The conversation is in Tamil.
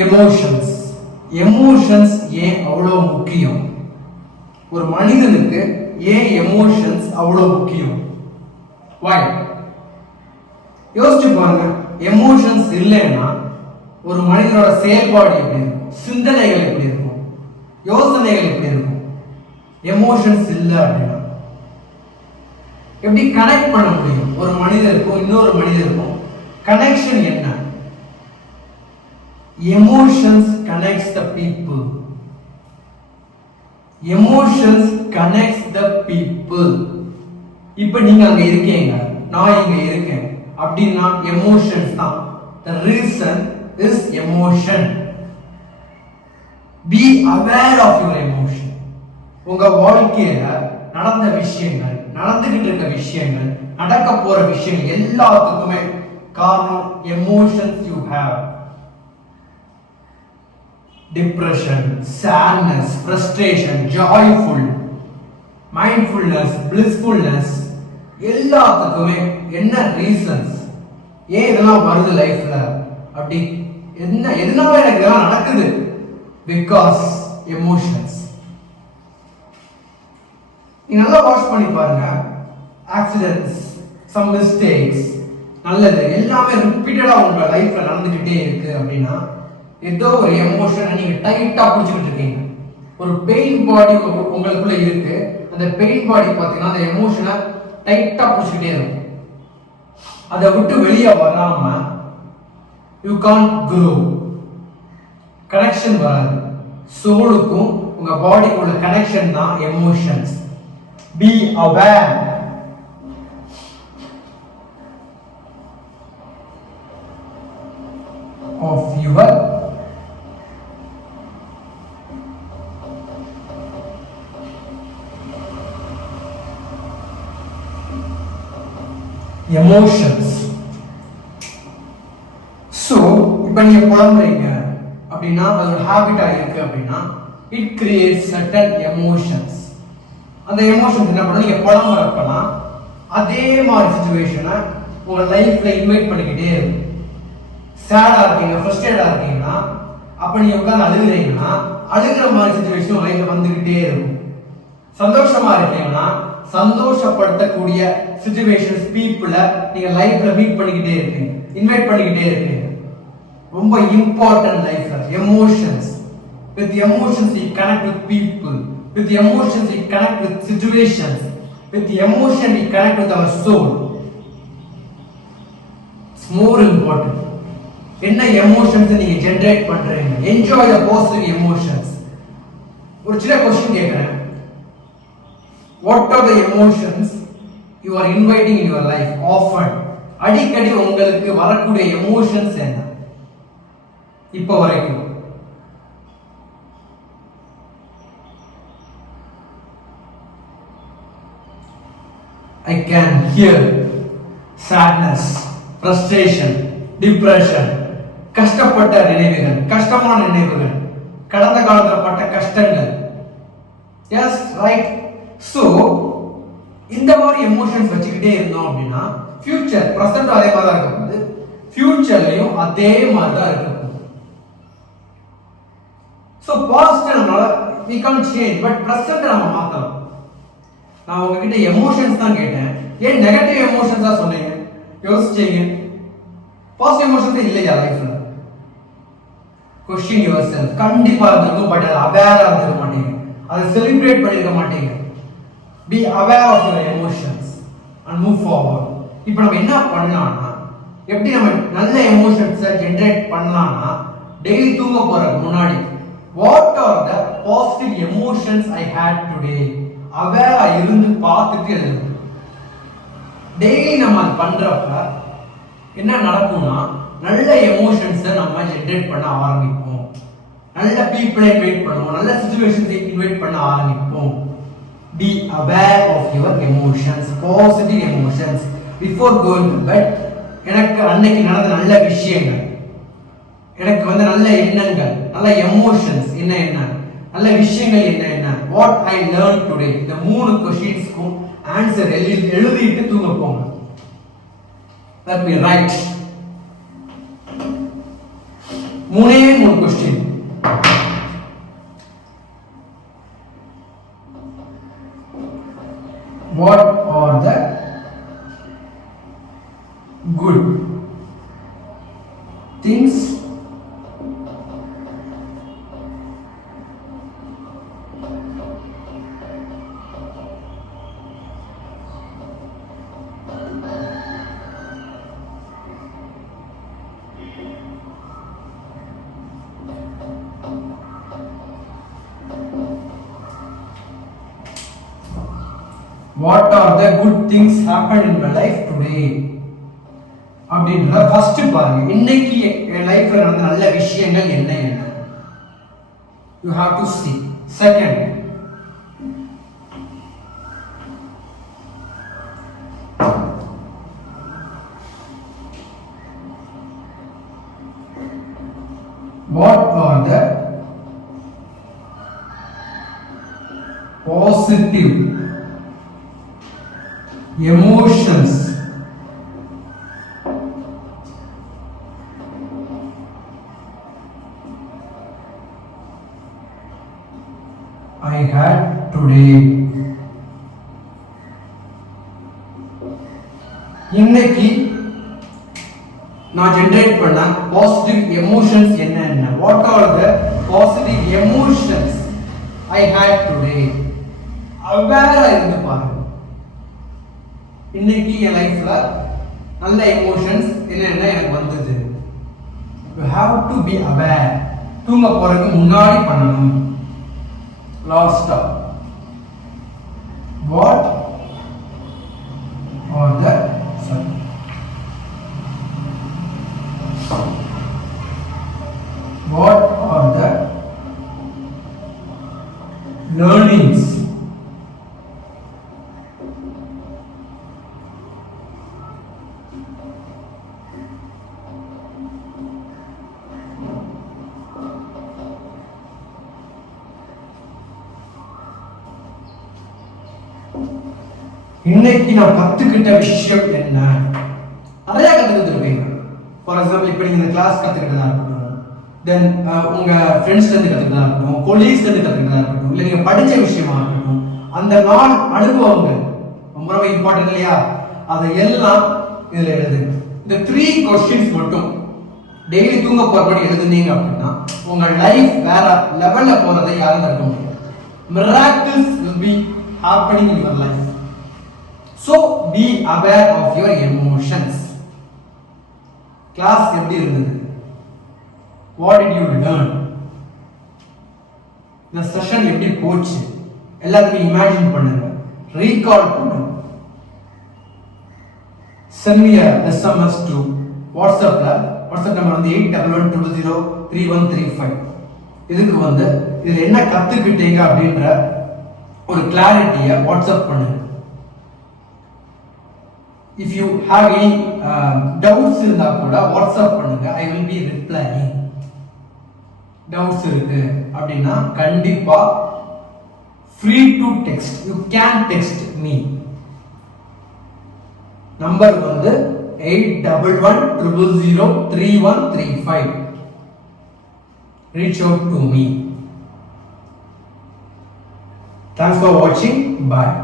எமோஷன்ஸ். எமோஷன்ஸ் ஏன் அவ்வளோ முக்கியம்? ஒரு மனிதனுக்கு ஏன் எமோஷன்ஸ் அவ்வளோ முக்கியம்? Why? யோசிச்சு பாருங்க. எமோஷன்ஸ் இல்லைன்னா ஒரு மனிதனோட செயல்பாடு எப்படி இருக்கும், சிந்தனைகள் எப்படி இருக்கும், யோசனைகள் எப்படி இருக்கும்? எமோஷன்ஸ் இல்லை அப்படின்னா எப்படி கனெக்ட் பண்ண முடியும்? ஒரு மனிதருக்கும் இன்னொரு மனிதருக்கும் கனெக்ஷன் என்ன? Emotions connects the people. Emotions connects the people. இப்ப நீங்க அங்க இருக்கீங்க, நான் இங்க இருக்கேன் அப்படின்னா எமோஷன்ஸ் தான். The reason is emotion. Be aware of your emotion. உங்க வாழ்க்கையில நடந்த விஷயங்கள், நடந்துகிட்டு இருக்க விஷயங்கள், நடக்க போற விஷயங்கள் எல்லாத்துக்குமே காரணம் emotions you have. Depression, sadness, frustration, joyful, mindfulness, blissfulness எல்லாத்துக்குமே என்ன ரீசன்ஸ்? ஏன் இதெல்லாம் வருது லைஃப்ல? அப்படி என்ன எதனால எனக்கு இதெல்லாம் நடக்குது? Because emotions. நீங்க நல்லா வாட்ச் பண்ணி பாருங்க. ஆக்சிடென்ட்ஸ், சம் மிஸ்டேக்ஸ், நல்லது எல்லாமே ரிப்பீட்டடா உங்க லைஃப்ல நடந்துகிட்டே இருக்கு அப்படின்னா ஏதோ ஒரு எமோஷனை நீங்க டைட்டா பிடிச்சிக்கிட்டு இருக்கீங்க. ஒரு பெயின் பாடி உங்களுக்குள்ள இருக்கு. அந்த பெயின் பாடி பார்த்தீங்கன்னா அந்த எமோஷனை டைட்டா பிடிச்சிக்கிட்டே இருக்கும். அதை விட்டு வெளியே வராம யூ கான்ட் க்ரோ. கனெக்ஷன் வராது. சோலுக்கும் உங்க பாடிக்குள்ள கனெக்ஷன் தான் emotions. Be aware. Of your emotions. So இப்போ நீங்க புலம்புறீங்க அப்படின்னா அது ஒரு ஹாபிட்டா இருக்கு அப்படின்னா it creates certain emotions. அந்த எமோஷன்ஸ் என்ன பண்ணும்? நீங்க புலம்புறப்பலாம் அதே மாதிரி சிச்சுவேஷனை உங்க லைஃப்ல இன்வைட் பண்ணிக்கிட்டே இருக்கும். சேடா இருக்கீங்க, ஃப்ரஸ்ட்ரேட்டடா இருக்கீங்கன்னா அப்ப நீங்க உட்கார்ந்து அழுகுறீங்கன்னா அழுகிற மாதிரி சிச்சுவேஷன் உங்க லைஃப்ல வந்துகிட்டே இருக்கும். சந்தோஷமா இருக்கீங்கன்னா சந்தோஷப்படுத்தக்கூடிய சிச்சுவேஷன்ஸ், பீப்புள நீங்க லைஃப்ல மீட் பண்ணிக்கிட்டே இருக்கீங்க, இன்வைட் பண்ணிக்கிட்டே இருக்கீங்க. ரொம்ப இம்பார்ட்டன்ட் லைஃப்ல emotions. With emotions we connect with people. With emotions we connect with situations. With emotion we connect with our soul. It's more important. என்ன எமோஷன்ஸ் நீங்க ஜெனரேட் பண்றீங்க? Enjoy the positive emotions. ஒரு சின்ன क्वेश्चन கேக்குறேன். What are the emotions you are inviting in your life often? அடிக்கடி உங்களுக்கு வரக்கூடிய எமோஷன்ஸ் என்ன இப்போ வரைக்கும்? I can hear sadness, frustration, depression, கஷ்டப்பட்ட நினைவுகள், கஷ்டமான நினைவுகள், கடந்த காலத்தில் பட்ட கஷ்டங்கள். S right. ஸோ இந்த மாதிரி எமோஷன்ஸ் வச்சுக்கிட்டே இருந்தோம் அப்படின்னா ஃபியூச்சர், ப்ரெசென்ட் அதே மாதிரி தான் இருக்க போகுது, ஃபியூச்சர்லையும் அதே மாதிரி தான் இருக்க போகுது. ஸோ பாஸ்ட் நம்மளால we can't change, but present நம்ம மாற்றலாம். நான் உங்ககிட்ட எமோஷன்ஸ் தான் கேட்டேன், ஏன் நெகட்டிவ் எமோஷன்ஸ் தான் சொன்னீங்க? யோசிச்சீங்க. பாசிட்டிவ் எமோஷன்ஸ் இல்லையா லைஃப்ல? Question yourself. கண்டிப்பா இருக்கும், பட் அது அவேரா இருக்க மாட்டீங்க, அதை செலிப்ரேட் பண்ணிருக்க மாட்டீங்க. be aware of your emotions and move forward. இப்போ நம்ம என்ன பண்ணலாம்னா, எப்படி நம்ம நல்ல எமோஷன்ஸை ஜெனரேட் பண்ணலாம்னா, டெய்லி தூங்க போறதுக்கு முன்னாடி what are the positive emotions I had today Avera இருந்து பார்த்துட்டு எழுதுங்க. டெய்லி நம்ம அது பண்றப்ப என்ன நடக்கும்னா நல்ல எமோஷன்ஸை நம்ம ஜெனரேட் பண்ண ஆரம்பிப்போம். நல்ல பீப்புளை இன்வைட் பண்ணுவோம், நல்ல சிச்சுவேஷன்ஸை இன்வைட் பண்ண ஆரம்பிப்போம். Be aware of your emotions, positive emotions. Before going to bed, எனக்கு அன்னைக்கு நடந்த நல்ல விஷயங்கள், எனக்கு வந்து நல்ல எண்ணங்கள், நல்ல எமோஷன்ஸ் என்ன நல்ல விஷயங்கள் என்ன what I learned today. இந்த மூணு क्वेश्चंसக்கும் ஆன்சர் எழுதிட்டு தூங்க போங்க. Let me write. மூணே மூணு question. What are the good things What are the good things happened in my life today? அப்படின்ற ஃபர்ஸ்ட் பாருங்க, இன்னைக்கு என் லைஃப்ல நடந்த நல்ல விஷயங்கள் என்ன என்ன. You have to see. Second, what are the positive emotions I had today? இன்னைக்கு நான் ஜெனரேட் பண்ண பாசிட்டிவ் எமோஷன்ஸ் என்னென்ன? What are the positive emotions I had today? அவேரா இருந்து பாருங்க. இன்னைக்கு என் லைஃப்ல நல்ல எமோஷன்ஸ் என்னென்ன எனக்கு வந்தது. You have to be aware. தூங்க போறதுக்கு முன்னாடி பண்ணணும். லாஸ்டா, what are the learnings இன்னைக்கு நான் கத்துக்கிட்ட விஷயம் என்ன? நிறைய கத்துக்கிட்டுருப்பீங்க. ஃபார் எக்ஸாம்பிள், இப்போ நீங்க இந்த கிளாஸ் கத்துக்கிட்டதா இருக்கட்டும், தென் உங்க ஃப்ரெண்ட்ஸ்ல இருந்து கத்துக்கிட்டதா இருக்கட்டும், கொலீக்ஸ்ல இருந்து கத்துக்கிட்டதா இருக்கட்டும், இல்லை நீங்க படிச்ச விஷயமா இருக்கட்டும், அந்த நாள் அனுபவங்கள் ரொம்ப ரொம்ப இம்பார்ட்டன்ட் இல்லையா? அதை எல்லாம் இதுல எழுதுங்க. இந்த 3 கொஸ்டின்ஸ் மட்டும் டெய்லி தூங்க போறபடி எழுதுனீங்க அப்படின்னா உங்க லைஃப் வேற லெவல்ல போறதை யாரும் தடுக்க முடியாது. Miracles will be happening in your life. So be aware of your emotions. Class எப்படி இருந்தது? What did you learn? இந்த செஷன் எப்படி போச்சு? எல்லாத்தையும் இமேஜின் பண்ணுங்க, ரீகால் பண்ணுங்க. Send me a SMS to WhatsApp number வந்து 8112033135. இதுக்கு வந்து இதுல என்ன கத்துக்கிட்டீங்க அப்படின்ற ஒரு கிளாரிட்டியை வாட்ஸ்அப் பண்ணுங்க. If you have any doubts இருந்தா கூட வாட்ஸ்அப் பண்ணுங்க. I will be replying. doubts இருக்கு அப்படின்னா கண்டிப்பா free to text. You can text me. Number வந்து 8112003135. reach out to me. Thanks for watching. Bye.